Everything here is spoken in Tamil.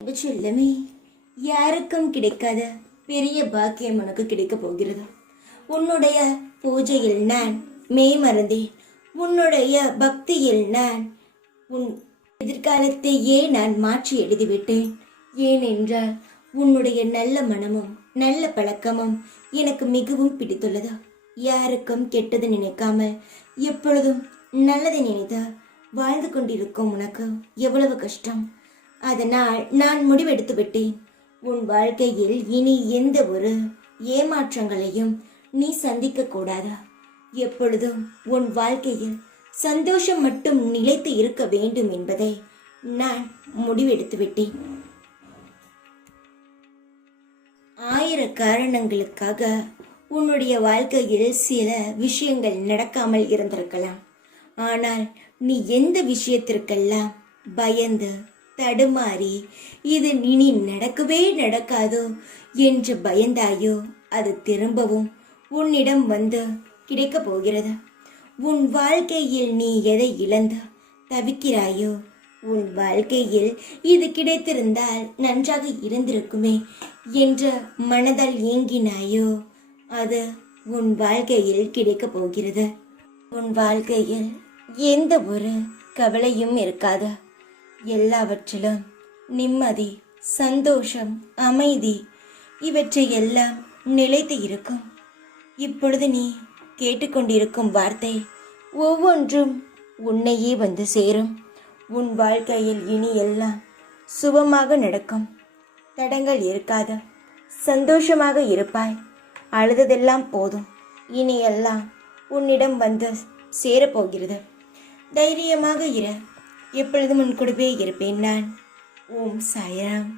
செல்லமே, யாருக்கும் கிடைக்காத பெரிய பாக்கியம் உனக்கு கிடைக்க போகிறது. உன்னுடைய பூஜையில் நான் மெய்மறந்தேன். உன்னுடைய பக்தியில் நான் உன் எதிர்காலத்தையே நான் மாற்றி எழுதிவிட்டேன். ஏனென்றால் உன்னுடைய நல்ல மனமும் நல்ல பழக்கமும் எனக்கு மிகவும் பிடித்துள்ளது. யாருக்கும் கெட்டது நினைக்காமல் எப்பொழுதும் நல்லதை நினைத்து வாழ்ந்து கொண்டிருக்கும் உனக்கு எவ்வளவு கஷ்டம். அதனால் நான் முடிவெடுத்து விட்டேன். உன் வாழ்க்கையில் இனி எந்த ஒரு ஏமாற்றங்களையும் நீ சந்திக்க கூடாது. எப்பொழுதும் உன் வாழ்க்கையில் சந்தோஷம் மட்டும் நிலைத்து இருக்க வேண்டும் என்பதை நான் முடிவெடுத்து விட்டேன். 1000 காரணங்களுக்காக உன்னுடைய வாழ்க்கையில் சில விஷயங்கள் நடக்காமல் இருந்திருக்கலாம். ஆனால் நீ எந்த விஷயத்திற்கெல்லாம் பயந்து தடுமாறி இது இனி நடக்கவே நடக்காதோ என்று பயந்தாயோ அது திரும்பவும் உன்னிடம் வந்து கிடைக்கப் போகிறது. உன் வாழ்க்கையில் நீ எதை இழந்து தவிக்கிறாயோ, உன் வாழ்க்கையில் இது கிடைத்திருந்தால் நன்றாக இருந்திருக்குமே என்ற மனதால் ஏங்கினாயோ, அது உன் வாழ்க்கையில் கிடைக்கப் போகிறது. உன் வாழ்க்கையில் எந்த ஒரு கவலையும் இருக்காது. எல்லாவற்றிலும் நிம்மதி, சந்தோஷம், அமைதி இவற்றையெல்லாம் நிலைத்து இருக்கும். இப்பொழுது நீ கேட்டுக்கொண்டிருக்கும் வார்த்தை ஒவ்வொன்றும் உன்னையே வந்து சேரும். உன் வாழ்க்கையில் இனி எல்லாம் சுபமாக நடக்கும். தடங்கள் இருக்காது. சந்தோஷமாக இருப்பாய். அழுததெல்லாம் போதும். இனி எல்லாம் உன்னிடம் வந்து சேரப்போகிறது. தைரியமாக இரு. எப்பொழுதும் உன் கூடவே இருப்பேன் நான். ஓம் சாய்ராம்.